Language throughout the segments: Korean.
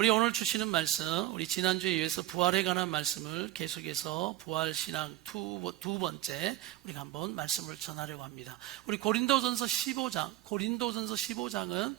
우리 오늘 주시는 말씀, 우리 지난주에 이어서 부활에 관한 말씀을 계속해서 부활신앙 두 번째 우리가 한번 말씀을 전하려고 합니다. 우리 고린도전서 15장은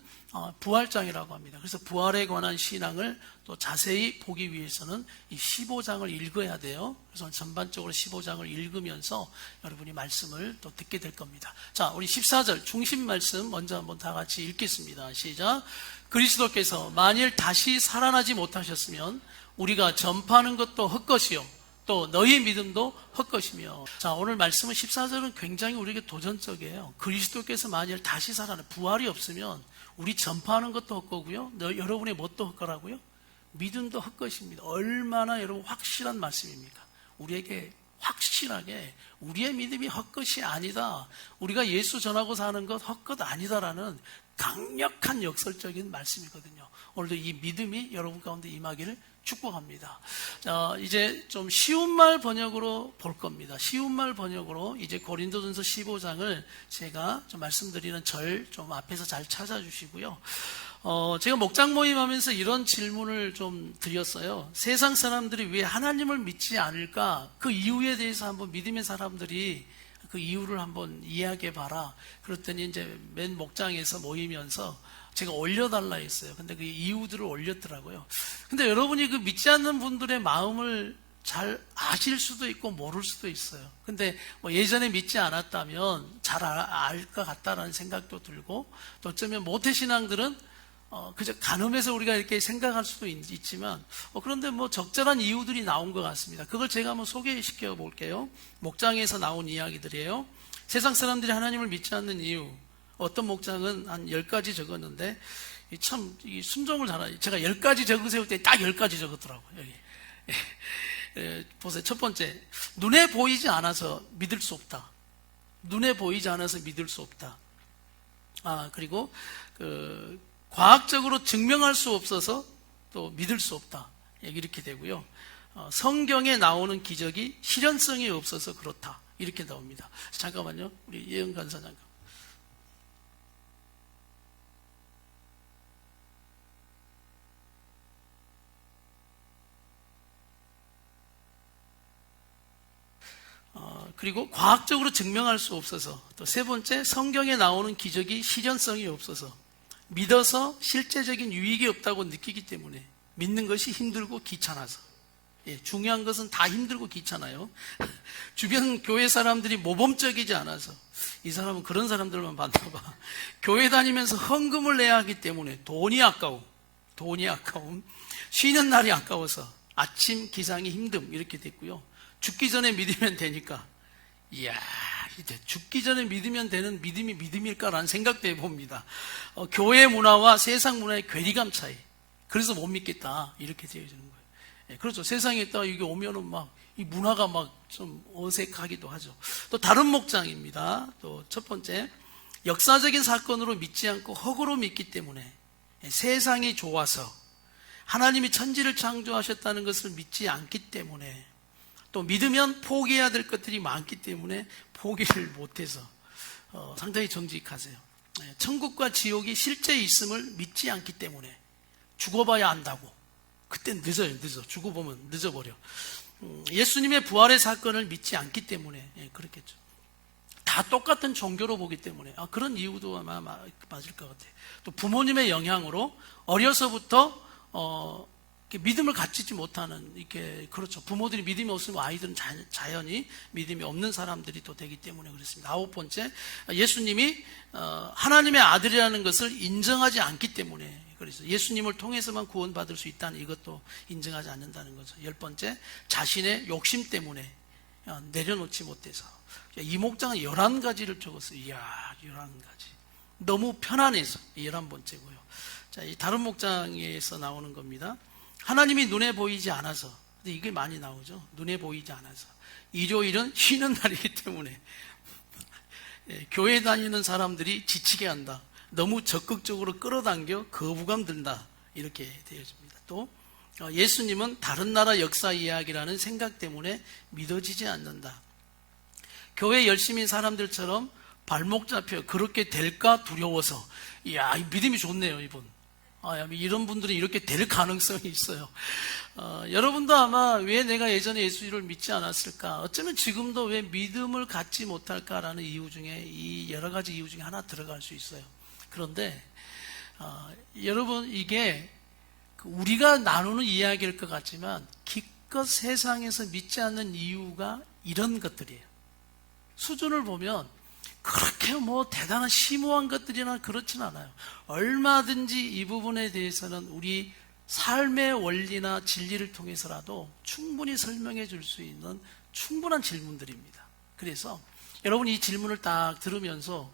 부활장이라고 합니다. 그래서 부활에 관한 신앙을 또 자세히 보기 위해서는 이 15장을 읽어야 돼요. 그래서 전반적으로 15장을 읽으면서 여러분이 말씀을 또 듣게 될 겁니다. 자, 우리 14절 중심 말씀 먼저 한번 다 같이 읽겠습니다. 시작. 그리스도께서 만일 다시 살아나지 못하셨으면 우리가 전파하는 것도 헛것이요 또 너희 믿음도 헛것이며. 자, 오늘 말씀은 14절은 굉장히 우리에게 도전적이에요. 그리스도께서 만일 다시 살아나 부활이 없으면 우리 전파하는 것도 헛거고요, 여러분의 뭣도 헛거라고요? 믿음도 헛것입니다. 얼마나 여러분 확실한 말씀입니까? 우리에게 확실하게 우리의 믿음이 헛것이 아니다, 우리가 예수 전하고 사는 것 헛것 아니다라는 강력한 역설적인 말씀이거든요. 오늘도 이 믿음이 여러분 가운데 임하기를 축복합니다. 자, 이제 좀 쉬운 말 번역으로 볼 겁니다. 쉬운 말 번역으로 이제 고린도전서 15장을 제가 좀 말씀드리는 절 좀 앞에서 잘 찾아주시고요. 제가 목장 모임하면서 이런 질문을 좀 드렸어요. 세상 사람들이 왜 하나님을 믿지 않을까? 그 이유에 대해서 한번 믿음의 사람들이 그 이유를 한번 이야기해봐라. 그랬더니 이제 맨 목장에서 모이면서 제가 올려달라 했어요. 근데 그 이유들을 올렸더라고요. 근데 여러분이 그 믿지 않는 분들의 마음을 잘 아실 수도 있고 모를 수도 있어요. 근데 뭐 예전에 믿지 않았다면 잘 알 것 같다라는 생각도 들고, 또 어쩌면 모태신앙들은 그저 간음해서 우리가 이렇게 생각할 수도 있지만, 그런데 뭐 적절한 이유들이 나온 것 같습니다. 그걸 제가 한번 소개시켜 볼게요. 목장에서 나온 이야기들이에요. 세상 사람들이 하나님을 믿지 않는 이유, 어떤 목장은 한 10가지 적었는데 참 순종을 잘하죠. 제가 10가지 적으세요 때 딱 10가지 적었더라고요. 여기. 보세요. 첫 번째, 눈에 보이지 않아서 믿을 수 없다. 눈에 보이지 않아서 믿을 수 없다. 그리고 과학적으로 증명할 수 없어서 또 믿을 수 없다. 이렇게 되고요. 성경에 나오는 기적이 실현성이 없어서 그렇다. 이렇게 나옵니다. 잠깐만요. 우리 예영 간사장. 그리고 과학적으로 증명할 수 없어서, 또 세 번째, 성경에 나오는 기적이 실현성이 없어서, 믿어서 실제적인 유익이 없다고 느끼기 때문에, 믿는 것이 힘들고 귀찮아서. 중요한 것은 다 힘들고 귀찮아요. 주변 교회 사람들이 모범적이지 않아서, 이 사람은 그런 사람들만 만나봐. 교회 다니면서 헌금을 내야 하기 때문에 돈이 아까움, 쉬는 날이 아까워서 아침 기상이 힘듦, 이렇게 됐고요. 죽기 전에 믿으면 되니까, 이야, 이제 죽기 전에 믿으면 되는 믿음이 믿음일까라는 생각도 해봅니다. 교회 문화와 세상 문화의 괴리감 차이. 그래서 못 믿겠다, 이렇게 되어지는 거예요. 그렇죠. 세상에 있다가 이게 오면은 막 이 문화가 막 좀 어색하기도 하죠. 또 다른 목장입니다. 또 첫 번째, 역사적인 사건으로 믿지 않고 허구로 믿기 때문에, 세상이 좋아서, 하나님이 천지를 창조하셨다는 것을 믿지 않기 때문에, 또 믿으면 포기해야 될 것들이 많기 때문에 포기를 못해서 상당히 정직하세요. 천국과 지옥이 실제 있음을 믿지 않기 때문에, 죽어봐야 안다고. 그땐 늦어요. 죽어보면 늦어버려. 예수님의 부활의 사건을 믿지 않기 때문에 그렇겠죠. 다 똑같은 종교로 보기 때문에, 그런 이유도 아마 맞을 것 같아요. 또 부모님의 영향으로 어려서부터 믿음을 갖지 못하는, 이렇게, 그렇죠. 부모들이 믿음이 없으면 아이들은 자연히 믿음이 없는 사람들이 또 되기 때문에 그렇습니다. 9번째, 예수님이 하나님의 아들이라는 것을 인정하지 않기 때문에, 그래서 예수님을 통해서만 구원받을 수 있다는 이것도 인정하지 않는다는 거죠. 10번째, 자신의 욕심 때문에 내려놓지 못해서. 이 목장은 11가지를 적었어요. 이야, 11가지. 너무 편안해서 11번째고요. 자, 이 다른 목장에서 나오는 겁니다. 하나님이 눈에 보이지 않아서. 근데 이게 많이 나오죠. 눈에 보이지 않아서. 일요일은 쉬는 날이기 때문에 교회 다니는 사람들이 지치게 한다. 너무 적극적으로 끌어당겨 거부감 든다. 이렇게 되어집니다. 또 예수님은 다른 나라 역사 이야기라는 생각 때문에 믿어지지 않는다. 교회 열심히 사람들처럼 발목 잡혀 그렇게 될까 두려워서. 이야, 믿음이 좋네요, 이분. 이런 분들이 이렇게 될 가능성이 있어요. 여러분도 아마 왜 내가 예전에 예수를 믿지 않았을까? 어쩌면 지금도 왜 믿음을 갖지 못할까라는 이유 중에 이 여러 가지 이유 중에 하나 들어갈 수 있어요. 그런데 여러분, 이게 우리가 나누는 이야기일 것 같지만 기껏 세상에서 믿지 않는 이유가 이런 것들이에요. 수준을 보면 그렇게 대단한 심오한 것들이나 그렇진 않아요. 얼마든지 이 부분에 대해서는 우리 삶의 원리나 진리를 통해서라도 충분히 설명해 줄 수 있는 충분한 질문들입니다. 그래서 여러분, 이 질문을 딱 들으면서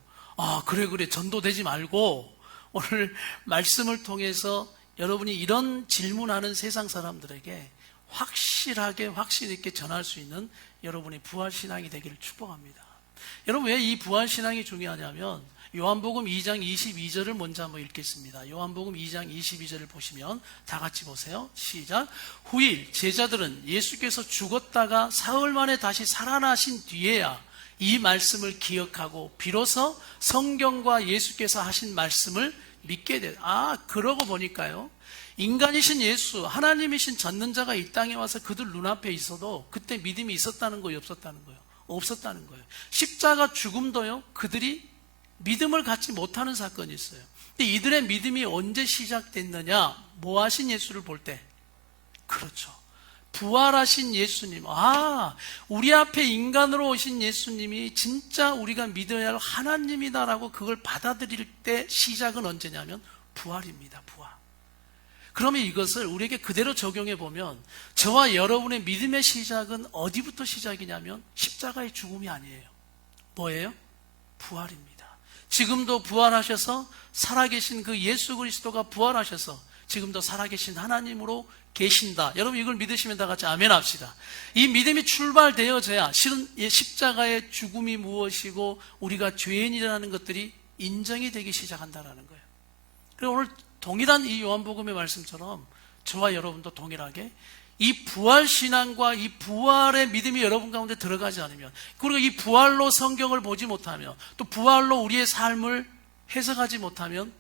그래 전도되지 말고 오늘 말씀을 통해서 여러분이 이런 질문하는 세상 사람들에게 확실 있게 전할 수 있는 여러분의 부활신앙이 되기를 축복합니다. 여러분, 왜 이 부활신앙이 중요하냐면 요한복음 2장 22절을 먼저 한번 읽겠습니다. 요한복음 2장 22절을 보시면 다 같이 보세요. 시작. 후일 제자들은 예수께서 죽었다가 사흘 만에 다시 살아나신 뒤에야 이 말씀을 기억하고 비로소 성경과 예수께서 하신 말씀을 믿게 돼. 그러고 보니까요, 인간이신 예수, 하나님이신 전능자가 이 땅에 와서 그들 눈앞에 있어도 그때 믿음이 있었다는 거예요, 없었다는 거예요? 없었다는 거예요. 십자가 죽음도요, 그들이 믿음을 갖지 못하는 사건이 있어요. 근데 이들의 믿음이 언제 시작됐느냐? 뭐 하신 예수를 볼 때? 그렇죠, 부활하신 예수님. 우리 앞에 인간으로 오신 예수님이 진짜 우리가 믿어야 할 하나님이다라고 그걸 받아들일 때 시작은 언제냐면 부활입니다. 부활. 그러면 이것을 우리에게 그대로 적용해 보면 저와 여러분의 믿음의 시작은 어디부터 시작이냐면 십자가의 죽음이 아니에요. 뭐예요? 부활입니다. 지금도 부활하셔서 살아계신 그 예수 그리스도가 부활하셔서 지금도 살아계신 하나님으로 계신다. 여러분, 이걸 믿으시면 다 같이 아멘 합시다. 이 믿음이 출발되어져야 실은 십자가의 죽음이 무엇이고 우리가 죄인이라는 것들이 인정이 되기 시작한다는 거예요. 그리고 오늘 동일한 이 요한복음의 말씀처럼 저와 여러분도 동일하게 이 부활신앙과 이 부활의 믿음이 여러분 가운데 들어가지 않으면, 그리고 이 부활로 성경을 보지 못하면, 또 부활로 우리의 삶을 해석하지 못하면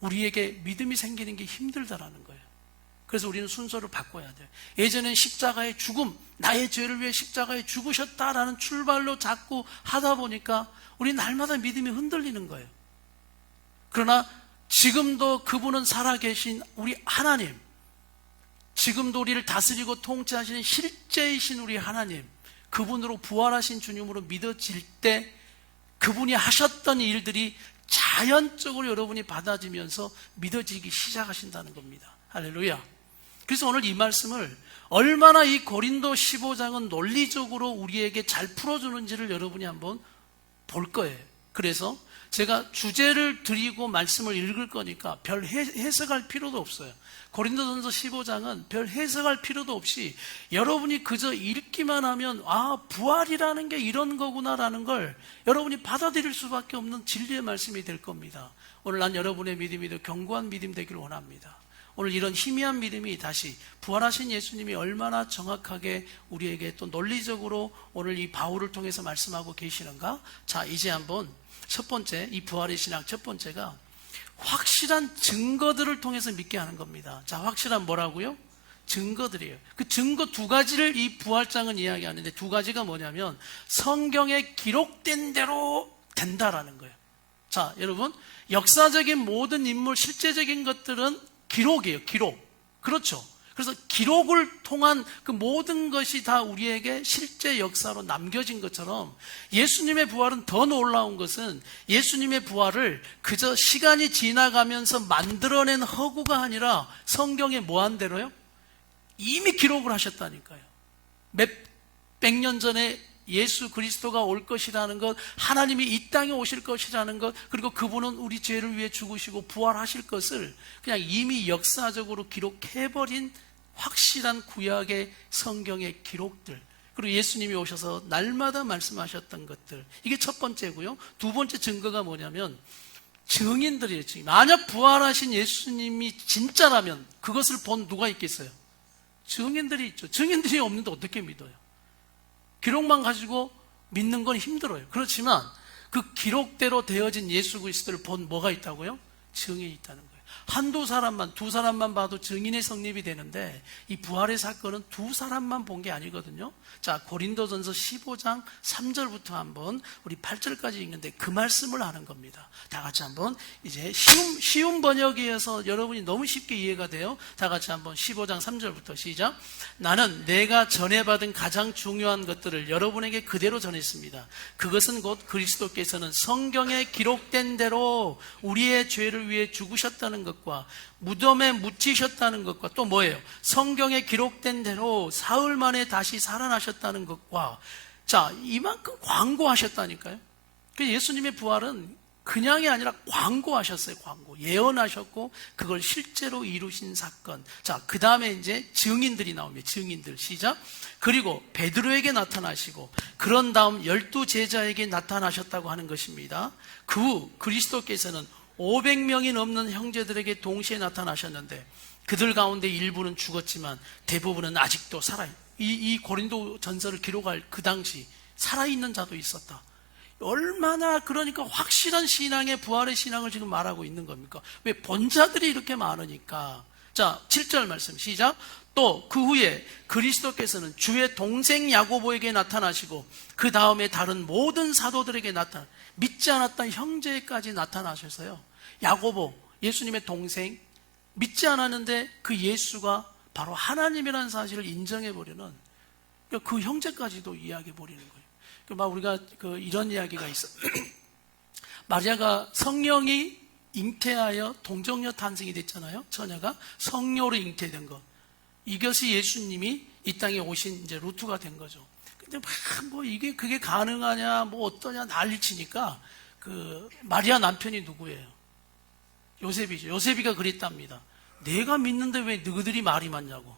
우리에게 믿음이 생기는 게 힘들다라는 거예요. 그래서 우리는 순서를 바꿔야 돼요. 예전엔 십자가의 죽음, 나의 죄를 위해 십자가에 죽으셨다라는 출발로 자꾸 하다 보니까 우리 날마다 믿음이 흔들리는 거예요. 그러나 지금도 그분은 살아계신 우리 하나님, 지금도 우리를 다스리고 통치하시는 실제이신 우리 하나님, 그분으로 부활하신 주님으로 믿어질 때 그분이 하셨던 일들이 자연적으로 여러분이 받아지면서 믿어지기 시작하신다는 겁니다. 할렐루야. 그래서 오늘 이 말씀을 얼마나 이 고린도 15장은 논리적으로 우리에게 잘 풀어주는지를 여러분이 한번 볼 거예요. 그래서 제가 주제를 드리고 말씀을 읽을 거니까 별 해석할 필요도 없어요. 고린도전서 15장은 별 해석할 필요도 없이 여러분이 그저 읽기만 하면 부활이라는 게 이런 거구나라는 걸 여러분이 받아들일 수밖에 없는 진리의 말씀이 될 겁니다. 오늘 난 여러분의 믿음이 더 견고한 믿음 되기를 원합니다. 오늘 이런 희미한 믿음이 다시 부활하신 예수님이 얼마나 정확하게 우리에게 또 논리적으로 오늘 이 바울을 통해서 말씀하고 계시는가? 자, 이제 한번 첫 번째, 이 부활의 신앙 첫 번째가 확실한 증거들을 통해서 믿게 하는 겁니다. 자, 확실한 뭐라고요? 증거들이에요. 그 증거 두 가지를 이 부활장은 이야기하는데, 두 가지가 뭐냐면 성경에 기록된 대로 된다라는 거예요. 자, 여러분, 역사적인 모든 인물, 실제적인 것들은 기록이에요. 기록. 그렇죠. 그래서 기록을 통한 그 모든 것이 다 우리에게 실제 역사로 남겨진 것처럼 예수님의 부활은 더 놀라운 것은 예수님의 부활을 그저 시간이 지나가면서 만들어낸 허구가 아니라 성경에 뭐한 대로요? 이미 기록을 하셨다니까요. 몇백 년 전에 예수 그리스도가 올 것이라는 것, 하나님이 이 땅에 오실 것이라는 것, 그리고 그분은 우리 죄를 위해 죽으시고 부활하실 것을 그냥 이미 역사적으로 기록해버린 확실한 구약의 성경의 기록들, 그리고 예수님이 오셔서 날마다 말씀하셨던 것들, 이게 첫 번째고요. 두 번째 증거가 뭐냐면 증인들이에요. 증인. 만약 부활하신 예수님이 진짜라면 그것을 본 누가 있겠어요? 증인들이 있죠. 증인들이 없는데 어떻게 믿어요? 기록만 가지고 믿는 건 힘들어요. 그렇지만 그 기록대로 되어진 예수 그리스도를 본 뭐가 있다고요? 증인이 있다는 거예요. 한두 사람만, 두 사람만 봐도 증인의 성립이 되는데 이 부활의 사건은 두 사람만 본 게 아니거든요. 자, 고린도전서 15장 3절부터 한번 우리 8절까지 읽는데 그 말씀을 하는 겁니다. 다 같이 한번 이제 쉬운 번역이어서 여러분이 너무 쉽게 이해가 돼요. 다 같이 한번 15장 3절부터 시작. 나는 내가 전해받은 가장 중요한 것들을 여러분에게 그대로 전했습니다. 그것은 곧 그리스도께서는 성경에 기록된 대로 우리의 죄를 위해 죽으셨다는 것과 무덤에 묻히셨다는 것과 또 뭐예요? 성경에 기록된 대로 사흘 만에 다시 살아나셨다는 것과 자, 이만큼 광고하셨다니까요. 그래서 예수님의 부활은 그냥이 아니라 광고하셨어요. 광고. 예언하셨고 그걸 실제로 이루신 사건. 자, 그 다음에 이제 증인들이 나옵니다. 증인들. 시작. 그리고 베드로에게 나타나시고 그런 다음 12 제자에게 나타나셨다고 하는 것입니다. 그 후 그리스도께서는 500명이 넘는 형제들에게 동시에 나타나셨는데 그들 가운데 일부는 죽었지만 대부분은 아직도 살아요. 이 고린도 전서를 기록할 그 당시 살아있는 자도 있었다. 얼마나 그러니까 확실한 신앙의 부활의 신앙을 지금 말하고 있는 겁니까? 왜? 본자들이 이렇게 많으니까. 자, 7절 말씀 시작. 또 그 후에 그리스도께서는 주의 동생 야고보에게 나타나시고 그 다음에 다른 모든 사도들에게 믿지 않았던 형제까지 나타나셔서요. 야고보, 예수님의 동생, 믿지 않았는데 그 예수가 바로 하나님이라는 사실을 인정해버리는 그 형제까지도 이야기해버리는 거예요. 막 우리가 이런 이야기가 있어. 마리아가 성령이 잉태하여 동정녀 탄생이 됐잖아요. 처녀가 성녀로 잉태된 것. 이것이 예수님이 이 땅에 오신 이제 루트가 된 거죠. 근데 그게 가능하냐, 어떠냐 난리치니까 마리아 남편이 누구예요? 요셉이죠. 요셉이가 그랬답니다. 내가 믿는데 왜 너희들이 말이 많냐고.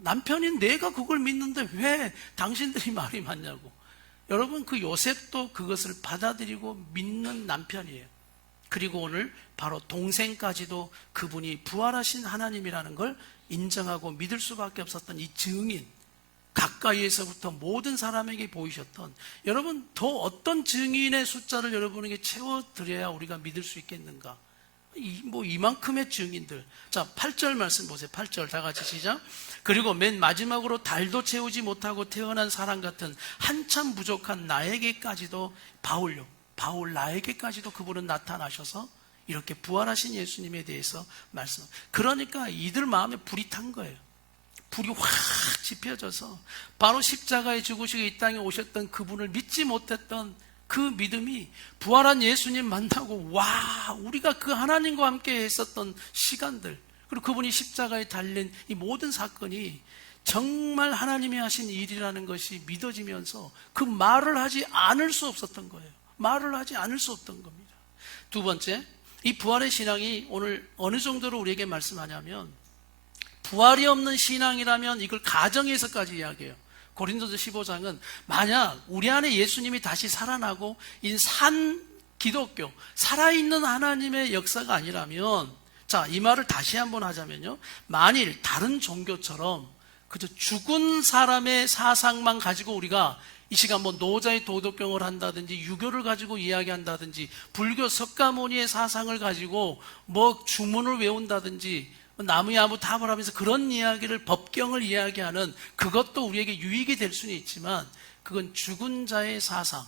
남편인 내가 그걸 믿는데 왜 당신들이 말이 많냐고. 여러분, 그 요셉도 그것을 받아들이고 믿는 남편이에요. 그리고 오늘 바로 동생까지도 그분이 부활하신 하나님이라는 걸 인정하고 믿을 수밖에 없었던 이 증인, 가까이에서부터 모든 사람에게 보이셨던, 여러분, 더 어떤 증인의 숫자를 여러분에게 채워드려야 우리가 믿을 수 있겠는가? 이만큼의 증인들. 자, 8절 말씀 보세요. 8절 다 같이 시작. 그리고 맨 마지막으로 달도 채우지 못하고 태어난 사람 같은 한참 부족한 나에게까지도 바울 나에게까지도 그분은 나타나셔서 이렇게 부활하신 예수님에 대해서 말씀. 그러니까 이들 마음에 불이 탄 거예요. 불이 확 지펴져서 바로 십자가에 죽으시고 이 땅에 오셨던 그분을 믿지 못했던 그 믿음이 부활한 예수님 만나고 우리가 그 하나님과 함께 했었던 시간들, 그리고 그분이 십자가에 달린 이 모든 사건이 정말 하나님이 하신 일이라는 것이 믿어지면서 그 말을 하지 않을 수 없었던 거예요. 말을 하지 않을 수 없던 겁니다. 두 번째, 이 부활의 신앙이 오늘 어느 정도로 우리에게 말씀하냐면, 부활이 없는 신앙이라면 이걸 가정에서까지 이야기해요. 고린도서 15장은 만약 우리 안에 예수님이 다시 살아나고 이 산 기독교, 살아있는 하나님의 역사가 아니라면, 자, 이 말을 다시 한번 하자면요, 만일 다른 종교처럼 그저 죽은 사람의 사상만 가지고 우리가 이 시간 노자의 도덕경을 한다든지 유교를 가지고 이야기한다든지 불교 석가모니의 사상을 가지고 주문을 외운다든지 나무야무 답을 하면서 그런 이야기를, 법경을 이야기하는 그것도 우리에게 유익이 될 수는 있지만 그건 죽은 자의 사상,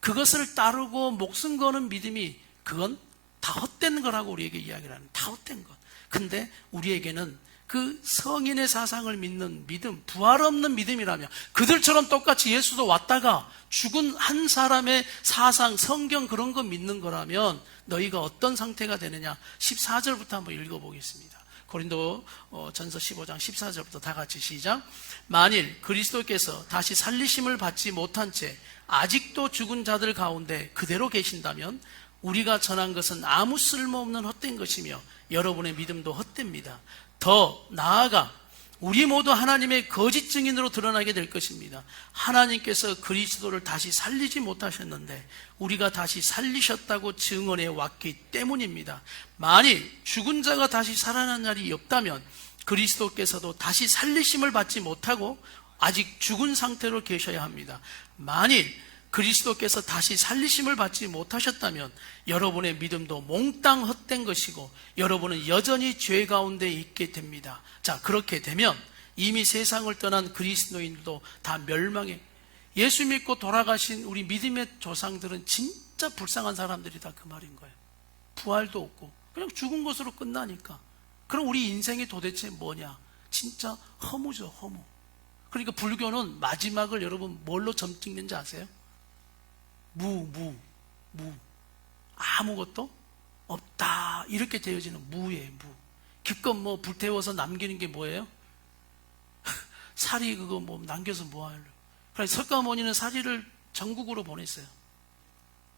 그것을 따르고 목숨 거는 믿음이 그건 다 헛된 거라고 우리에게 이야기를 하는, 다 헛된 것. 근데 우리에게는 그 성인의 사상을 믿는 믿음, 부활 없는 믿음이라면, 그들처럼 똑같이 예수도 왔다가 죽은 한 사람의 사상, 성경 그런 거 믿는 거라면 너희가 어떤 상태가 되느냐. 14절부터 한번 읽어보겠습니다. 고린도 전서 15장 14절부터 다 같이 시작. 만일 그리스도께서 다시 살리심을 받지 못한 채 아직도 죽은 자들 가운데 그대로 계신다면 우리가 전한 것은 아무 쓸모없는 헛된 것이며 여러분의 믿음도 헛됩니다. 더 나아가 우리 모두 하나님의 거짓 증인으로 드러나게 될 것입니다. 하나님께서 그리스도를 다시 살리지 못하셨는데 우리가 다시 살리셨다고 증언해 왔기 때문입니다. 만일 죽은 자가 다시 살아난 날이 없다면 그리스도께서도 다시 살리심을 받지 못하고 아직 죽은 상태로 계셔야 합니다. 만일 그리스도께서 다시 살리심을 받지 못하셨다면 여러분의 믿음도 몽땅 헛된 것이고 여러분은 여전히 죄 가운데 있게 됩니다. 자, 그렇게 되면 이미 세상을 떠난 그리스도인들도 다 멸망해. 예수 믿고 돌아가신 우리 믿음의 조상들은 진짜 불쌍한 사람들이다, 그 말인 거예요. 부활도 없고 그냥 죽은 것으로 끝나니까. 그럼 우리 인생이 도대체 뭐냐? 진짜 허무죠, 허무. 그러니까 불교는 마지막을 여러분 뭘로 점 찍는지 아세요? 무. 아무것도 없다, 이렇게 되어지는 무예요, 무. 기껏 뭐 불태워서 남기는 게 뭐예요? 사리 그거 뭐 남겨서 뭐 하려고. 그래서 석가모니는 사리를 전국으로 보냈어요.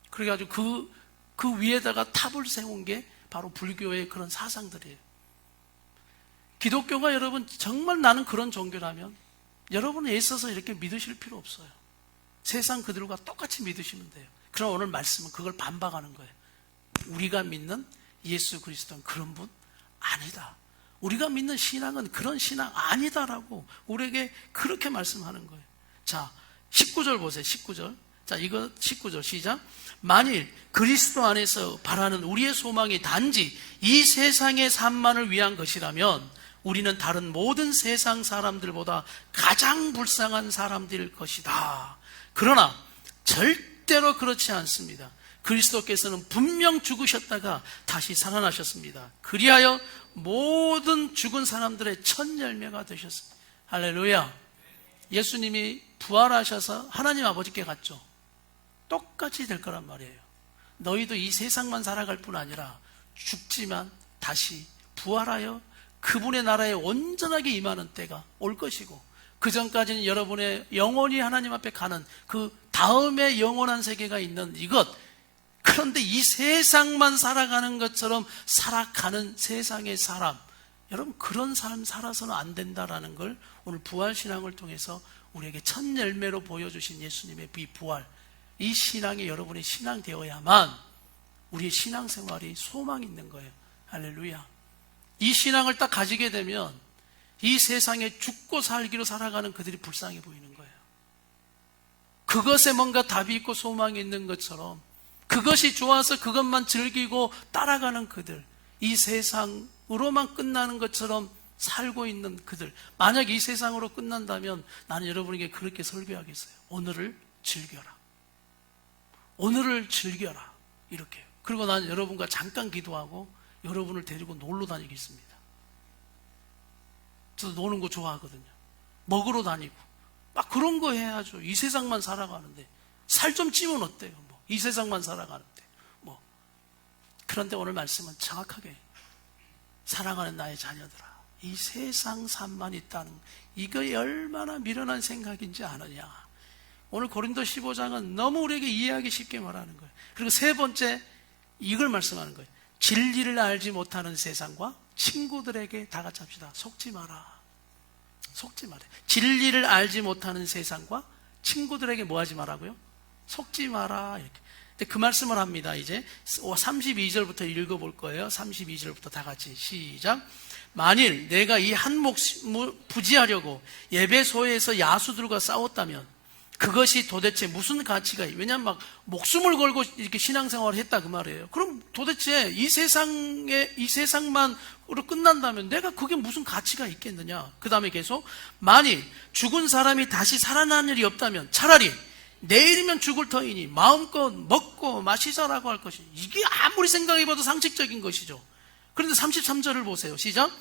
그래가지고 그 위에다가 탑을 세운 게 바로 불교의 그런 사상들이에요. 기독교가 여러분 정말 나는 그런 종교라면 여러분은 애써서 이렇게 믿으실 필요 없어요. 세상 그들과 똑같이 믿으시면 돼요. 그럼 오늘 말씀은 그걸 반박하는 거예요. 우리가 믿는 예수 그리스도는 그런 분 아니다. 우리가 믿는 신앙은 그런 신앙 아니다라고 우리에게 그렇게 말씀하는 거예요. 자, 19절 보세요. 19절. 자, 이거 19절 시작. 만일 그리스도 안에서 바라는 우리의 소망이 단지 이 세상의 삶만을 위한 것이라면 우리는 다른 모든 세상 사람들보다 가장 불쌍한 사람들일 것이다. 그러나 절대로 그렇지 않습니다. 그리스도께서는 분명 죽으셨다가 다시 살아나셨습니다. 그리하여 모든 죽은 사람들의 첫 열매가 되셨습니다. 할렐루야. 예수님이 부활하셔서 하나님 아버지께 갔죠. 똑같이 될 거란 말이에요. 너희도 이 세상만 살아갈 뿐 아니라 죽지만 다시 부활하여 그분의 나라에 온전하게 임하는 때가 올 것이고, 그 전까지는 여러분의 영원히 하나님 앞에 가는 그 다음에 영원한 세계가 있는 이것. 그런데 이 세상만 살아가는 것처럼 살아가는 세상의 사람, 여러분 그런 삶 살아서는 안 된다라는 걸 오늘 부활신앙을 통해서 우리에게 첫 열매로 보여주신 예수님의 부활, 이 신앙이 여러분의 신앙 되어야만 우리의 신앙생활이 소망이 있는 거예요. 할렐루야. 이 신앙을 딱 가지게 되면 이 세상에 죽고 살기로 살아가는 그들이 불쌍해 보이는 거예요. 그것에 뭔가 답이 있고 소망이 있는 것처럼, 그것이 좋아서 그것만 즐기고 따라가는 그들, 이 세상으로만 끝나는 것처럼 살고 있는 그들, 만약 이 세상으로 끝난다면 나는 여러분에게 그렇게 설교하겠어요. 오늘을 즐겨라. 오늘을 즐겨라. 이렇게요. 그리고 나는 여러분과 잠깐 기도하고 여러분을 데리고 놀러 다니겠습니다. 저도 노는 거 좋아하거든요. 먹으러 다니고 막 그런 거 해야죠. 이 세상만 살아가는데 살 좀 찌면 어때요? 뭐 이 세상만 살아가는데 뭐. 그런데 오늘 말씀은 정확하게 사랑하는 나의 자녀들아, 이 세상 삶만 있다는, 이거 얼마나 미련한 생각인지 아느냐. 오늘 고린도 15장은 너무 우리에게 이해하기 쉽게 말하는 거예요. 그리고 세 번째 이걸 말씀하는 거예요. 진리를 알지 못하는 세상과 친구들에게 다 같이 합시다. 속지 마라. 속지 마라. 진리를 알지 못하는 세상과 친구들에게 뭐 하지 마라고요? 속지 마라. 이렇게. 근데 그 말씀을 합니다. 이제 32절부터 읽어볼 거예요. 32절부터 다 같이 시작. 만일 내가 이 한 목숨을 부지하려고 예배소에서 야수들과 싸웠다면 그것이 도대체 무슨 가치가 있어요? 왜냐하면 막 목숨을 걸고 이렇게 신앙생활을 했다 그 말이에요. 그럼 도대체 이 세상만으로 끝난다면 내가 그게 무슨 가치가 있겠느냐. 그 다음에 계속 만일 죽은 사람이 다시 살아난 일이 없다면 차라리 내일이면 죽을 터이니 마음껏 먹고 마시자라고 할 것이, 이게 아무리 생각해봐도 상식적인 것이죠. 그런데 33절을 보세요. 시작.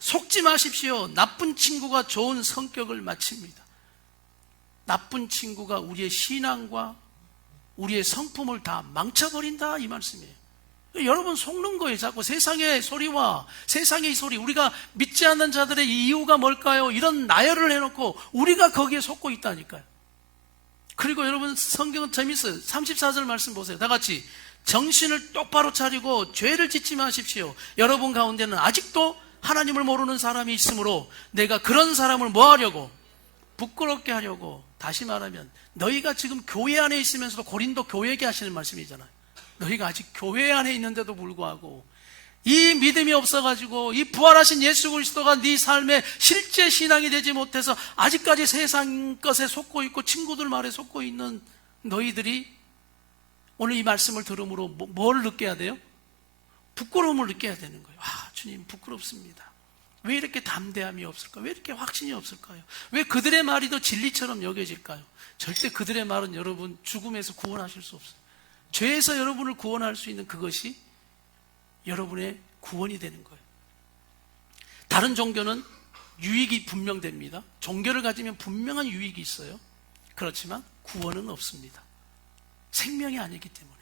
속지 마십시오. 나쁜 친구가 좋은 성격을 마칩니다. 나쁜 친구가 우리의 신앙과 우리의 성품을 다 망쳐버린다 이 말씀이에요. 여러분 속는 거예요. 자꾸 세상의 소리와 세상의 소리, 우리가 믿지 않는 자들의 이유가 뭘까요? 이런 나열을 해놓고 우리가 거기에 속고 있다니까요. 그리고 여러분 성경은 재밌어요. 34절 말씀 보세요. 다 같이 정신을 똑바로 차리고 죄를 짓지 마십시오. 여러분 가운데는 아직도 하나님을 모르는 사람이 있으므로 내가 그런 사람을 뭐 하려고? 부끄럽게 하려고. 다시 말하면 너희가 지금 교회 안에 있으면서도, 고린도 교회에게 하시는 말씀이잖아요. 너희가 아직 교회 안에 있는데도 불구하고 이 믿음이 없어가지고 이 부활하신 예수 그리스도가 네 삶의 실제 신앙이 되지 못해서 아직까지 세상 것에 속고 있고 친구들 말에 속고 있는 너희들이 오늘 이 말씀을 들음으로 뭘 느껴야 돼요? 부끄러움을 느껴야 되는 거예요. 주님 부끄럽습니다. 왜 이렇게 담대함이 없을까요? 왜 이렇게 확신이 없을까요? 왜 그들의 말이 더 진리처럼 여겨질까요? 절대 그들의 말은 여러분 죽음에서 구원하실 수 없어요. 죄에서 여러분을 구원할 수 있는 그것이 여러분의 구원이 되는 거예요. 다른 종교는 유익이 분명됩니다. 종교를 가지면 분명한 유익이 있어요. 그렇지만 구원은 없습니다. 생명이 아니기 때문에.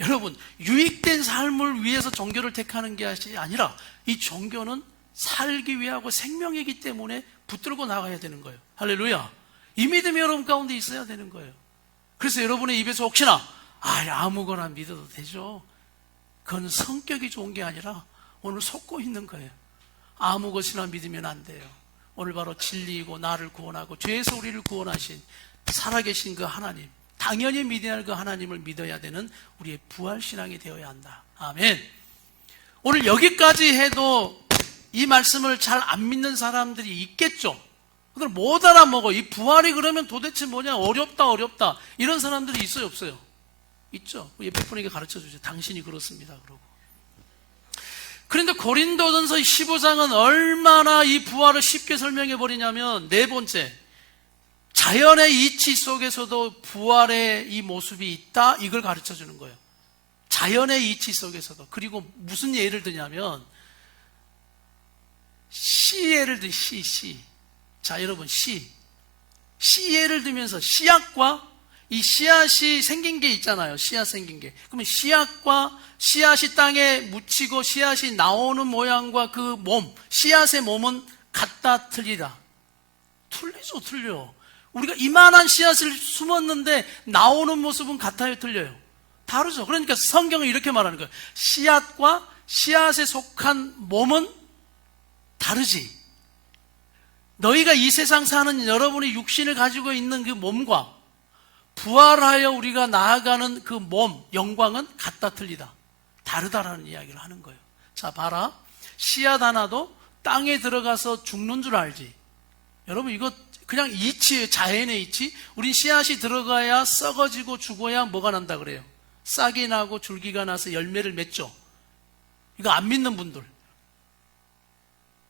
여러분, 유익된 삶을 위해서 종교를 택하는 게 아니라 이 종교는 살기 위하고 생명이기 때문에 붙들고 나가야 되는 거예요. 할렐루야. 이 믿음이 여러분 가운데 있어야 되는 거예요. 그래서 여러분의 입에서 혹시나 아무거나 믿어도 되죠. 그건 성격이 좋은 게 아니라 오늘 속고 있는 거예요. 아무 것이나 믿으면 안 돼요. 오늘 바로 진리이고 나를 구원하고 죄에서 우리를 구원하신 살아계신 그 하나님, 당연히 믿어야 할 그 하나님을 믿어야 되는 우리의 부활신앙이 되어야 한다. 아멘. 오늘 여기까지 해도 이 말씀을 잘 안 믿는 사람들이 있겠죠. 그들 못 알아먹어. 이 부활이 그러면 도대체 뭐냐, 어렵다 이런 사람들이 있어요, 없어요? 있죠. 옆에 분에게 가르쳐 주죠. 당신이 그렇습니다. 그러고. 그런데 고린도전서 15장은 얼마나 이 부활을 쉽게 설명해 버리냐면, 네 번째, 자연의 이치 속에서도 부활의 이 모습이 있다, 이걸 가르쳐 주는 거예요. 자연의 이치 속에서도. 그리고 무슨 예를 드냐면 씨 예를 들, 씨. 자, 여러분, 씨 예를 들면서 씨앗과 이 씨앗이 생긴 게 있잖아요. 씨앗 생긴 게. 그러면 씨앗과 씨앗이 땅에 묻히고 씨앗이 나오는 모양과 그 몸, 씨앗의 몸은 같다 틀리다? 틀리죠, 틀려. 우리가 이만한 씨앗을 숨었는데 나오는 모습은 같아요, 틀려요? 다르죠. 그러니까 성경은 이렇게 말하는 거예요. 씨앗과 씨앗에 속한 몸은 다르지. 너희가 이 세상 사는 여러분의 육신을 가지고 있는 그 몸과 부활하여 우리가 나아가는 그 몸, 영광은 같다 틀리다? 다르다라는 이야기를 하는 거예요. 자, 봐라. 씨앗 하나도 땅에 들어가서 죽는 줄 알지? 여러분, 이거 그냥 이치예요. 자연의 이치. 우린 씨앗이 들어가야 썩어지고 죽어야 뭐가 난다 그래요? 싹이 나고 줄기가 나서 열매를 맺죠. 이거 안 믿는 분들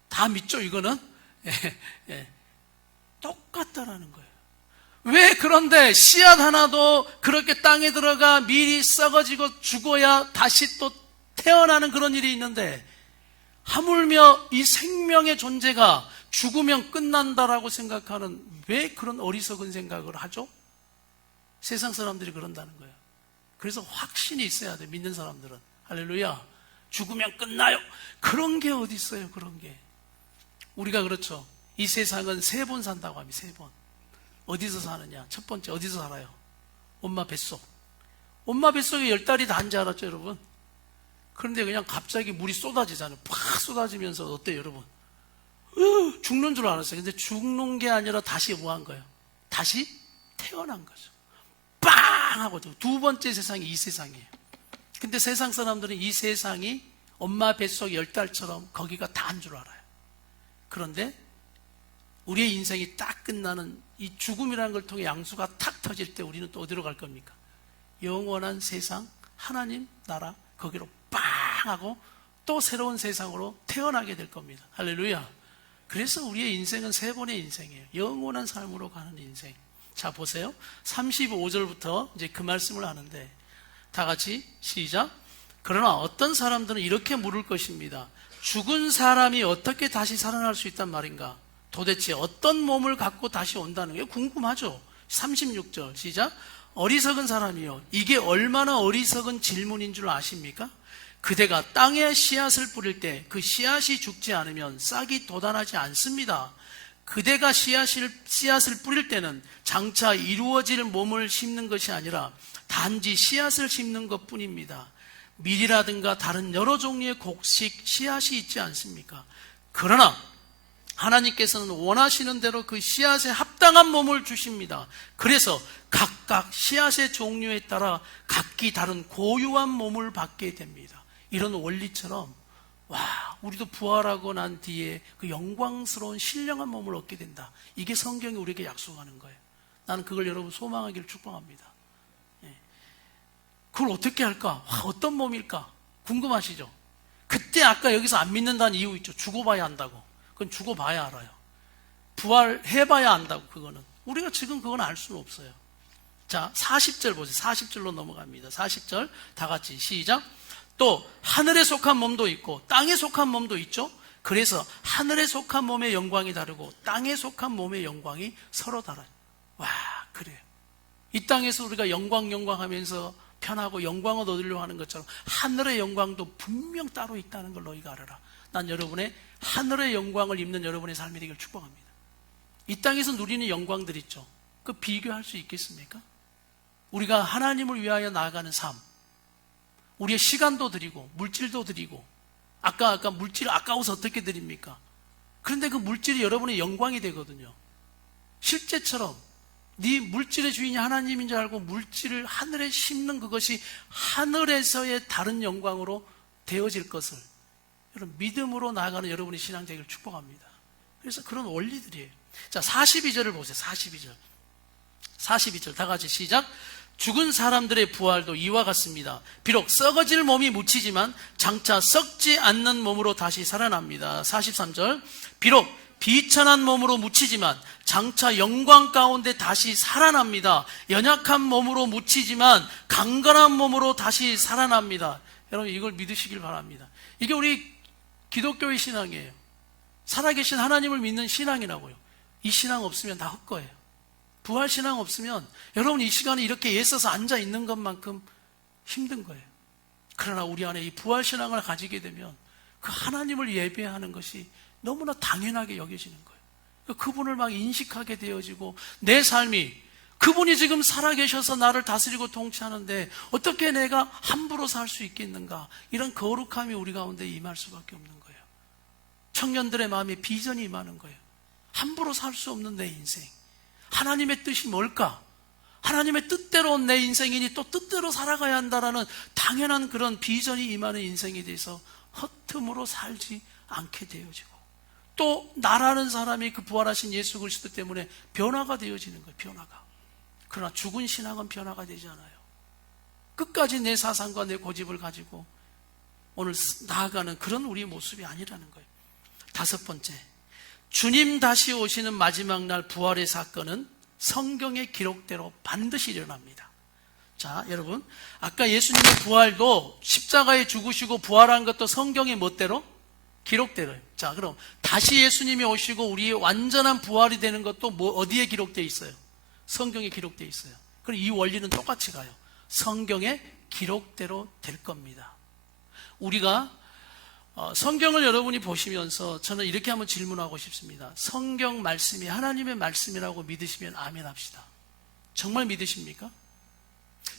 다 믿죠, 이거는? 예. 똑같다라는 거예요. 왜 그런데 씨앗 하나도 그렇게 땅에 들어가 미리 썩어지고 죽어야 다시 또 태어나는 그런 일이 있는데, 하물며 이 생명의 존재가 죽으면 끝난다라고 생각하는, 왜 그런 어리석은 생각을 하죠? 세상 사람들이 그런다는 거예요. 그래서 확신이 있어야 돼, 믿는 사람들은. 할렐루야. 죽으면 끝나요. 그런 게 어디 있어요, 그런 게. 우리가 그렇죠. 이 세상은 3번 산다고 합니다. 3번. 어디서 사느냐? 첫 번째, 어디서 살아요? 엄마 뱃속. 엄마 뱃속에 10달이 다 앉아 알았죠, 여러분? 그런데 그냥 갑자기 물이 쏟아지잖아요. 팍 쏟아지면서 어때요, 여러분? 죽는 줄 알았어요. 근데 죽는 게 아니라 다시 뭐 한 거예요? 다시 태어난 거죠. 빵! 하고 두 번째 세상이 이 세상이에요. 근데 세상 사람들은 이 세상이 엄마 뱃속 10달처럼 거기가 다인 줄 알아요. 그런데 우리의 인생이 딱 끝나는 이 죽음이라는 걸 통해 양수가 탁 터질 때 우리는 또 어디로 갈 겁니까? 영원한 세상, 하나님 나라, 거기로 빵! 하고 또 새로운 세상으로 태어나게 될 겁니다. 할렐루야. 그래서 우리의 인생은 3번의 인생이에요. 영원한 삶으로 가는 인생. 자, 보세요. 35절부터 이제 그 말씀을 하는데, 다 같이 시작. 그러나 어떤 사람들은 이렇게 물을 것입니다. 죽은 사람이 어떻게 다시 살아날 수 있단 말인가? 도대체 어떤 몸을 갖고 다시 온다는 게 궁금하죠? 36절 시작. 어리석은 사람이요, 이게 얼마나 어리석은 질문인 줄 아십니까? 그대가 땅에 씨앗을 뿌릴 때 그 씨앗이 죽지 않으면 싹이 돋아나지 않습니다. 그대가 씨앗을 뿌릴 때는 장차 이루어질 몸을 심는 것이 아니라 단지 씨앗을 심는 것뿐입니다. 밀이라든가 다른 여러 종류의 곡식 씨앗이 있지 않습니까? 그러나 하나님께서는 원하시는 대로 그 씨앗에 합당한 몸을 주십니다. 그래서 각각 씨앗의 종류에 따라 각기 다른 고유한 몸을 받게 됩니다. 이런 원리처럼, 와, 우리도 부활하고 난 뒤에 그 영광스러운 신령한 몸을 얻게 된다. 이게 성경이 우리에게 약속하는 거예요. 나는 그걸 여러분 소망하기를 축복합니다. 그걸 어떻게 할까? 어떤 몸일까? 궁금하시죠? 그때 아까 여기서 안 믿는다는 이유 있죠. 죽어봐야 한다고. 그건 죽어봐야 알아요. 부활해봐야 안다고. 그거는 우리가 지금 그건 알 수는 없어요. 자, 40절 보세요. 40절로 넘어갑니다. 40절 다 같이 시작. 또 하늘에 속한 몸도 있고 땅에 속한 몸도 있죠. 그래서 하늘에 속한 몸의 영광이 다르고 땅에 속한 몸의 영광이 서로 달라요. 와, 그래요. 이 땅에서 우리가 영광 하면서 편하고 영광을 얻으려고 하는 것처럼 하늘의 영광도 분명 따로 있다는 걸 너희가 알아라. 난 여러분의 하늘의 영광을 입는 여러분의 삶이 되길 축복합니다. 이 땅에서 누리는 영광들 있죠. 그 비교할 수 있겠습니까? 우리가 하나님을 위하여 나아가는 삶, 우리의 시간도 드리고 물질도 드리고, 아까 물질 아까워서 어떻게 드립니까? 그런데 그 물질이 여러분의 영광이 되거든요. 실제처럼 네 물질의 주인이 하나님인 줄 알고 물질을 하늘에 심는 그것이 하늘에서의 다른 영광으로 되어질 것을 여러분 믿음으로 나아가는 여러분의 신앙 되기를 축복합니다. 그래서 그런 원리들이에요. 자, 42절을 보세요. 42절 다 같이 시작. 죽은 사람들의 부활도 이와 같습니다. 비록 썩어질 몸이 묻히지만 장차 썩지 않는 몸으로 다시 살아납니다. 43절 비록 비천한 몸으로 묻히지만 장차 영광 가운데 다시 살아납니다. 연약한 몸으로 묻히지만 강건한 몸으로 다시 살아납니다. 여러분 이걸 믿으시길 바랍니다. 이게 우리 기독교의 신앙이에요. 살아계신 하나님을 믿는 신앙이라고요. 이 신앙 없으면 다 헛거예요. 부활 신앙 없으면 여러분 이 시간에 이렇게 애써서 앉아 있는 것만큼 힘든 거예요. 그러나 우리 안에 이 부활 신앙을 가지게 되면 그 하나님을 예배하는 것이 너무나 당연하게 여겨지는 거예요. 그분을 막 인식하게 되어지고 내 삶이 그분이 지금 살아계셔서 나를 다스리고 통치하는데 어떻게 내가 함부로 살 수 있겠는가, 이런 거룩함이 우리 가운데 임할 수밖에 없는 거예요. 청년들의 마음에 비전이 임하는 거예요. 함부로 살 수 없는 내 인생, 하나님의 뜻이 뭘까? 하나님의 뜻대로 내 인생이니 또 뜻대로 살아가야 한다라는 당연한 그런 비전이 임하는 인생에 대해서 허tum으로 살지 않게 되어지고, 또 나라는 사람이 그 부활하신 예수 그리스도 때문에 변화가 되어지는 거예요. 변화가. 그러나 죽은 신앙은 변화가 되지 않아요. 끝까지 내 사상과 내 고집을 가지고 오늘 나아가는 그런 우리의 모습이 아니라는 거예요. 5번째, 주님 다시 오시는 마지막 날 부활의 사건은 성경의 기록대로 반드시 일어납니다. 자, 여러분, 아까 예수님의 부활도 십자가에 죽으시고 부활한 것도 성경의 멋대로? 기록대로예요. 자, 그럼 다시 예수님이 오시고 우리의 완전한 부활이 되는 것도 어디에 기록되어 있어요? 성경에 기록되어 있어요. 그럼 이 원리는 똑같이 가요. 성경의 기록대로 될 겁니다. 우리가 성경을 여러분이 보시면서 저는 이렇게 한번 질문하고 싶습니다. 성경 말씀이 하나님의 말씀이라고 믿으시면 아멘 합시다. 정말 믿으십니까?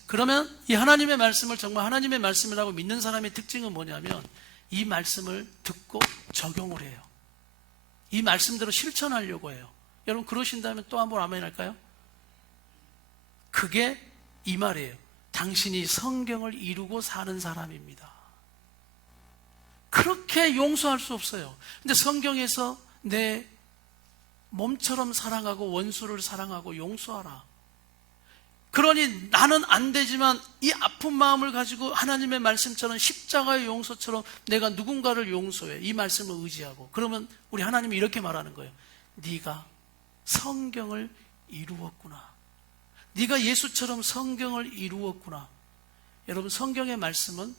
그러면 이 하나님의 말씀을 정말 하나님의 말씀이라고 믿는 사람의 특징은 뭐냐면 이 말씀을 듣고 적용을 해요. 이 말씀대로 실천하려고 해요. 여러분 그러신다면 또 한번 아멘 할까요? 그게 이 말이에요. 당신이 성경을 이루고 사는 사람입니다. 그렇게 용서할 수 없어요. 근데 성경에서 내 몸처럼 사랑하고 원수를 사랑하고 용서하라. 그러니 나는 안 되지만 이 아픈 마음을 가지고 하나님의 말씀처럼 십자가의 용서처럼 내가 누군가를 용서해. 이 말씀을 의지하고. 그러면 우리 하나님이 이렇게 말하는 거예요. 네가 성경을 이루었구나. 네가 예수처럼 성경을 이루었구나. 여러분 성경의 말씀은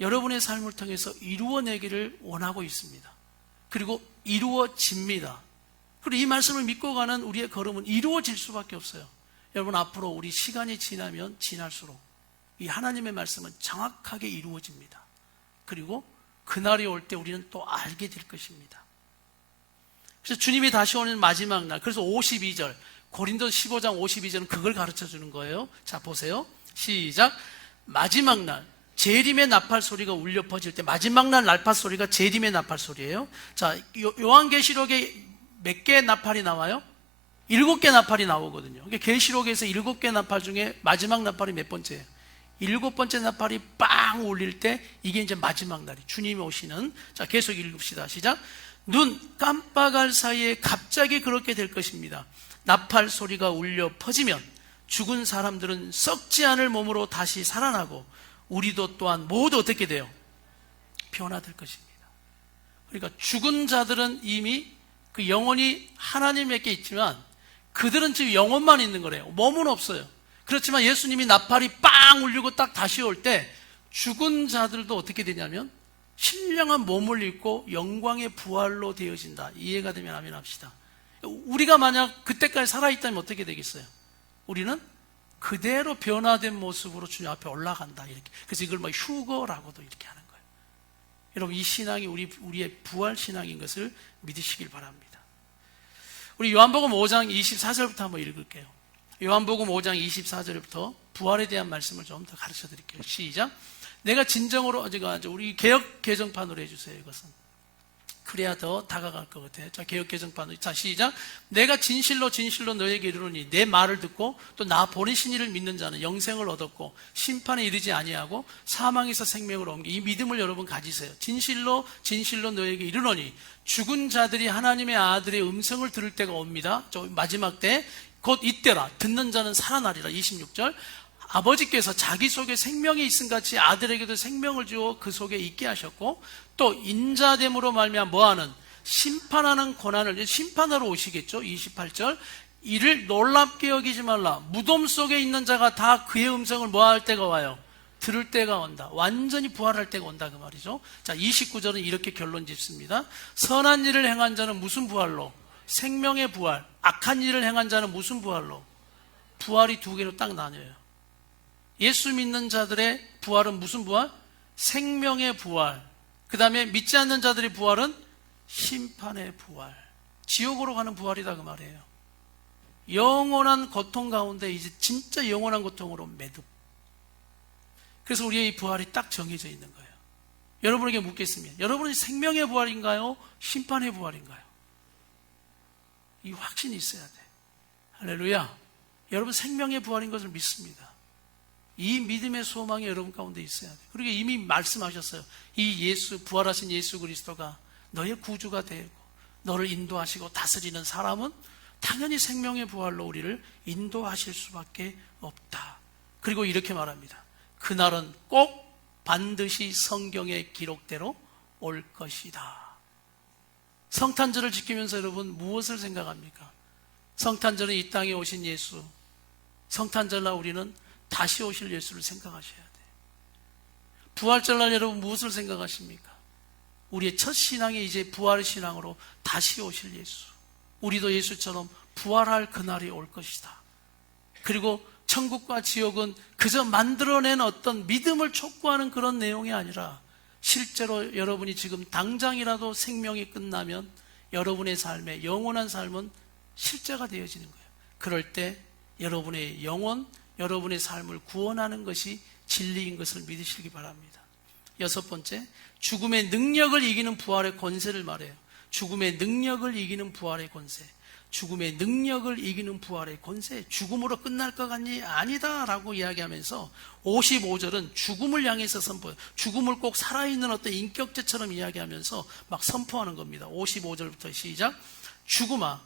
여러분의 삶을 통해서 이루어내기를 원하고 있습니다. 그리고 이루어집니다. 그리고 이 말씀을 믿고 가는 우리의 걸음은 이루어질 수밖에 없어요. 여러분 앞으로 우리 시간이 지나면 지날수록 이 하나님의 말씀은 정확하게 이루어집니다. 그리고 그날이 올 때 우리는 또 알게 될 것입니다. 그래서 주님이 다시 오는 마지막 날, 그래서 52절 고린도서 15장 52절은 그걸 가르쳐 주는 거예요. 자 보세요. 시작. 마지막 날 재림의 나팔 소리가 울려 퍼질 때, 마지막 날 나팔 소리가 재림의 나팔 소리예요. 자, 요한계시록에 몇 개의 나팔이 나와요? 7개 나팔이 나오거든요. 계시록에서 7개 나팔 중에 마지막 나팔이 몇 번째예요? 7번째 나팔이 빵 울릴 때 이게 이제 마지막 날이 주님이 오시는. 자, 계속 읽읍시다. 시작. 눈 깜빡할 사이에 갑자기 그렇게 될 것입니다. 나팔 소리가 울려 퍼지면 죽은 사람들은 썩지 않을 몸으로 다시 살아나고 우리도 또한 모두 어떻게 돼요? 변화될 것입니다. 그러니까 죽은 자들은 이미 그 영혼이 하나님에게 있지만 그들은 지금 영혼만 있는 거래요. 몸은 없어요. 그렇지만 예수님이 나팔이 빵 울리고 딱 다시 올 때 죽은 자들도 어떻게 되냐면 신령한 몸을 입고 영광의 부활로 되어진다. 이해가 되면 아멘 합시다. 우리가 만약 그때까지 살아있다면 어떻게 되겠어요? 우리는 그대로 변화된 모습으로 주님 앞에 올라간다. 이렇게. 그래서 이걸 뭐 휴거라고도 이렇게 하는 거예요. 여러분, 이 신앙이 우리의 부활 신앙인 것을 믿으시길 바랍니다. 우리 요한복음 5장 24절부터 한번 읽을게요. 요한복음 5장 24절부터 부활에 대한 말씀을 좀 더 가르쳐 드릴게요. 시작. 내가 진정으로, 우리 개역 개정판으로 해주세요. 이것은 그래야 더 다가갈 것 같아요. 자, 개역 개정판으로. 자, 시작. 내가 진실로 너에게 이르노니 내 말을 듣고 또 나 보내신 이를 믿는 자는 영생을 얻었고 심판에 이르지 아니하고 사망에서 생명으로 옮기. 이 믿음을 여러분 가지세요. 진실로 너에게 이르노니 죽은 자들이 하나님의 아들의 음성을 들을 때가 옵니다. 저 마지막 때 곧 이때라. 듣는 자는 살아나리라. 26절. 아버지께서 자기 속에 생명이 있음 같이 아들에게도 생명을 주어 그 속에 있게 하셨고 또 인자됨으로 말미암아 뭐하는? 심판하는 고난을, 심판하러 오시겠죠. 28절. 이를 놀랍게 여기지 말라. 무덤 속에 있는 자가 다 그의 음성을 뭐할 때가 와요? 들을 때가 온다. 완전히 부활할 때가 온다 그 말이죠. 자, 29절은 이렇게 결론 짓습니다. 선한 일을 행한 자는 무슨 부활로? 생명의 부활. 악한 일을 행한 자는 무슨 부활로? 부활이 두 개로 딱 나뉘어요. 예수 믿는 자들의 부활은 무슨 부활? 생명의 부활. 그 다음에 믿지 않는 자들의 부활은 심판의 부활. 지옥으로 가는 부활이다 그 말이에요. 영원한 고통 가운데 이제 진짜 영원한 고통으로 매듭. 그래서 우리의 이 부활이 딱 정해져 있는 거예요. 여러분에게 묻겠습니다. 여러분은 생명의 부활인가요? 심판의 부활인가요? 이 확신이 있어야 돼. 할렐루야. 여러분 생명의 부활인 것을 믿습니다. 이 믿음의 소망이 여러분 가운데 있어야 돼. 그리고 이미 말씀하셨어요. 이 부활하신 예수 그리스도가 너의 구주가 되고 너를 인도하시고 다스리는 사람은 당연히 생명의 부활로 우리를 인도하실 수밖에 없다. 그리고 이렇게 말합니다. 그날은 꼭 반드시 성경의 기록대로 올 것이다. 성탄절을 지키면서 여러분 무엇을 생각합니까? 성탄절은 이 땅에 오신 예수. 성탄절날 우리는 다시 오실 예수를 생각하셔야 돼요. 부활절날 여러분 무엇을 생각하십니까? 우리의 첫 신앙이 이제 부활의 신앙으로 다시 오실 예수. 우리도 예수처럼 부활할 그날이 올 것이다. 그리고 천국과 지옥은 그저 만들어낸 어떤 믿음을 촉구하는 그런 내용이 아니라 실제로 여러분이 지금 당장이라도 생명이 끝나면 여러분의 삶에 영원한 삶은 실제가 되어지는 거예요. 그럴 때 여러분의 영혼, 여러분의 삶을 구원하는 것이 진리인 것을 믿으시기 바랍니다. 여섯 번째, 죽음의 능력을 이기는 부활의 권세를 말해요. 죽음의 능력을 이기는 부활의 권세. 죽음의 능력을 이기는 부활의 권세. 죽음으로 끝날 것 같니? 아니다 라고 이야기하면서 55절은 죽음을 향해서 선포해요. 죽음을 꼭 살아있는 어떤 인격체처럼 이야기하면서 막 선포하는 겁니다. 55절부터 시작. 죽음아,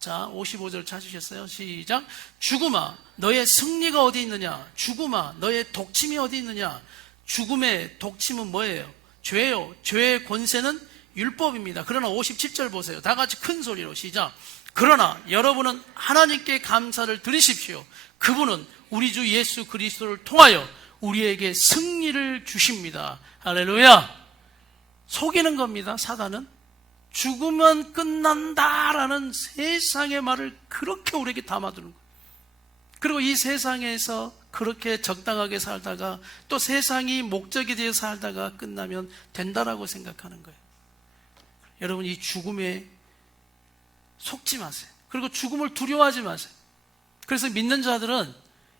자 55절 찾으셨어요? 시작. 죽음아 너의 승리가 어디 있느냐? 죽음아 너의 독침이 어디 있느냐? 죽음의 독침은 뭐예요? 죄요. 죄의 권세는 율법입니다. 그러나 57절 보세요. 다 같이 큰 소리로 시작. 그러나 여러분은 하나님께 감사를 드리십시오. 그분은 우리 주 예수 그리스도를 통하여 우리에게 승리를 주십니다. 할렐루야. 속이는 겁니다. 사단은 죽으면 끝난다라는 세상의 말을 그렇게 우리에게 담아두는 거예요. 그리고 이 세상에서 그렇게 적당하게 살다가 또 세상이 목적이 되어 살다가 끝나면 된다라고 생각하는 거예요. 여러분 이 죽음에 속지 마세요. 그리고 죽음을 두려워하지 마세요. 그래서 믿는 자들은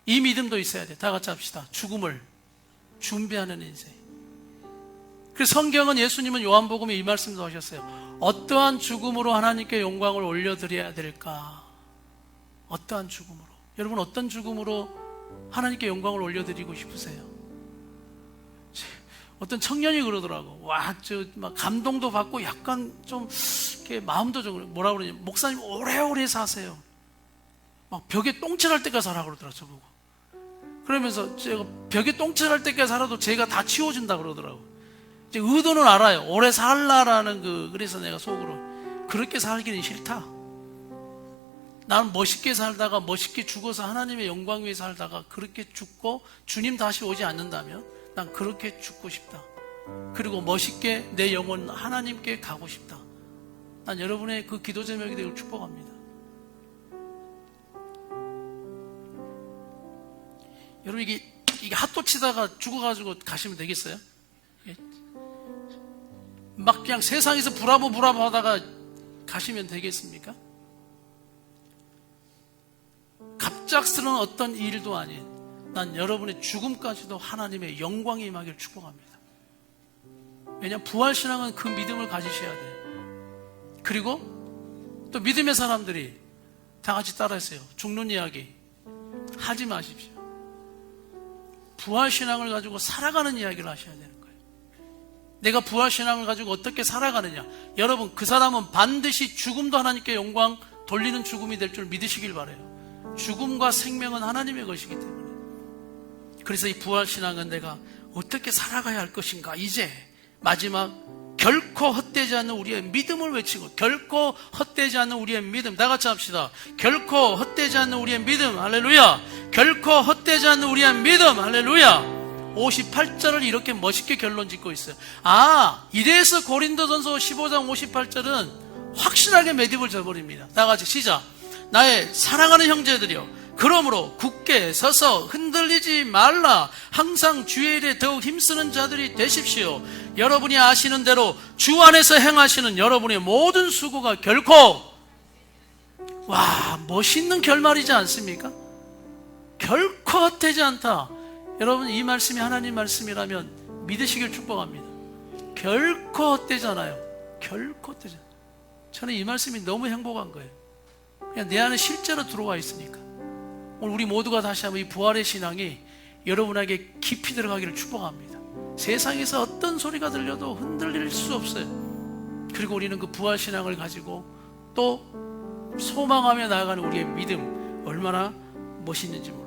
이 믿음도 있어야 돼요. 다 같이 합시다. 죽음을 준비하는 인생. 그래서 성경은 예수님은 요한복음에 이 말씀도 하셨어요. 어떠한 죽음으로 하나님께 영광을 올려드려야 될까? 어떠한 죽음으로? 여러분 어떤 죽음으로 하나님께 영광을 올려드리고 싶으세요? 어떤 청년이 그러더라고. 와, 막 감동도 받고 약간 좀 이렇게 마음도 좀 뭐라 그러냐. 목사님 오래오래 사세요. 막 벽에 똥칠할 때까지 살아 그러더라고 저보고. 그러면서 제가 벽에 똥칠할 때까지 살아도 제가 다 치워준다 그러더라고. 이제 의도는 알아요. 오래 살라라는 그래서 내가 속으로 그렇게 살기는 싫다. 나는 멋있게 살다가 멋있게 죽어서 하나님의 영광 위에 살다가 그렇게 죽고 주님 다시 오지 않는다면 난 그렇게 죽고 싶다. 그리고 멋있게 내 영혼 하나님께 가고 싶다. 난 여러분의 그 기도 제목이 되길 축복합니다. 여러분 이게 핫도 치다가 죽어가지고 가시면 되겠어요? 막 그냥 세상에서 브라보 하다가 가시면 되겠습니까? 갑작스러운 어떤 일도 아닌 난 여러분의 죽음까지도 하나님의 영광이 임하기를 축복합니다. 왜냐하면 부활신앙은 그 믿음을 가지셔야 돼요. 그리고 또 믿음의 사람들이 다 같이 따라했어요. 죽는 이야기 하지 마십시오. 부활신앙을 가지고 살아가는 이야기를 하셔야 되는 거예요. 내가 부활신앙을 가지고 어떻게 살아가느냐. 여러분 그 사람은 반드시 죽음도 하나님께 영광 돌리는 죽음이 될 줄 믿으시길 바라요. 죽음과 생명은 하나님의 것이기 때문에. 그래서 이 부활신앙은 내가 어떻게 살아가야 할 것인가. 이제 마지막 결코 헛되지 않는 우리의 믿음을 외치고, 결코 헛되지 않는 우리의 믿음. 다 같이 합시다. 결코 헛되지 않는 우리의 믿음. 할렐루야. 결코 헛되지 않는 우리의 믿음. 할렐루야. 58절을 이렇게 멋있게 결론 짓고 있어요. 이래서 고린도전서 15장 58절은 확실하게 매듭을 져버립니다. 다 같이 시작. 나의 사랑하는 형제들이여, 그러므로 굳게 서서 흔들리지 말라. 항상 주의 일에 더욱 힘쓰는 자들이 되십시오. 여러분이 아시는 대로 주 안에서 행하시는 여러분의 모든 수고가 결코, 멋있는 결말이지 않습니까? 결코 헛되지 않다. 여러분 이 말씀이 하나님 말씀이라면 믿으시길 축복합니다. 결코 헛되지 않아요. 결코 헛되지 않아요. 저는 이 말씀이 너무 행복한 거예요. 그냥 내 안에 실제로 들어와 있으니까. 오늘 우리 모두가 다시 한번 이 부활의 신앙이 여러분에게 깊이 들어가기를 축복합니다. 세상에서 어떤 소리가 들려도 흔들릴 수 없어요. 그리고 우리는 그 부활 신앙을 가지고 또 소망하며 나아가는 우리의 믿음 얼마나 멋있는지 모릅니다.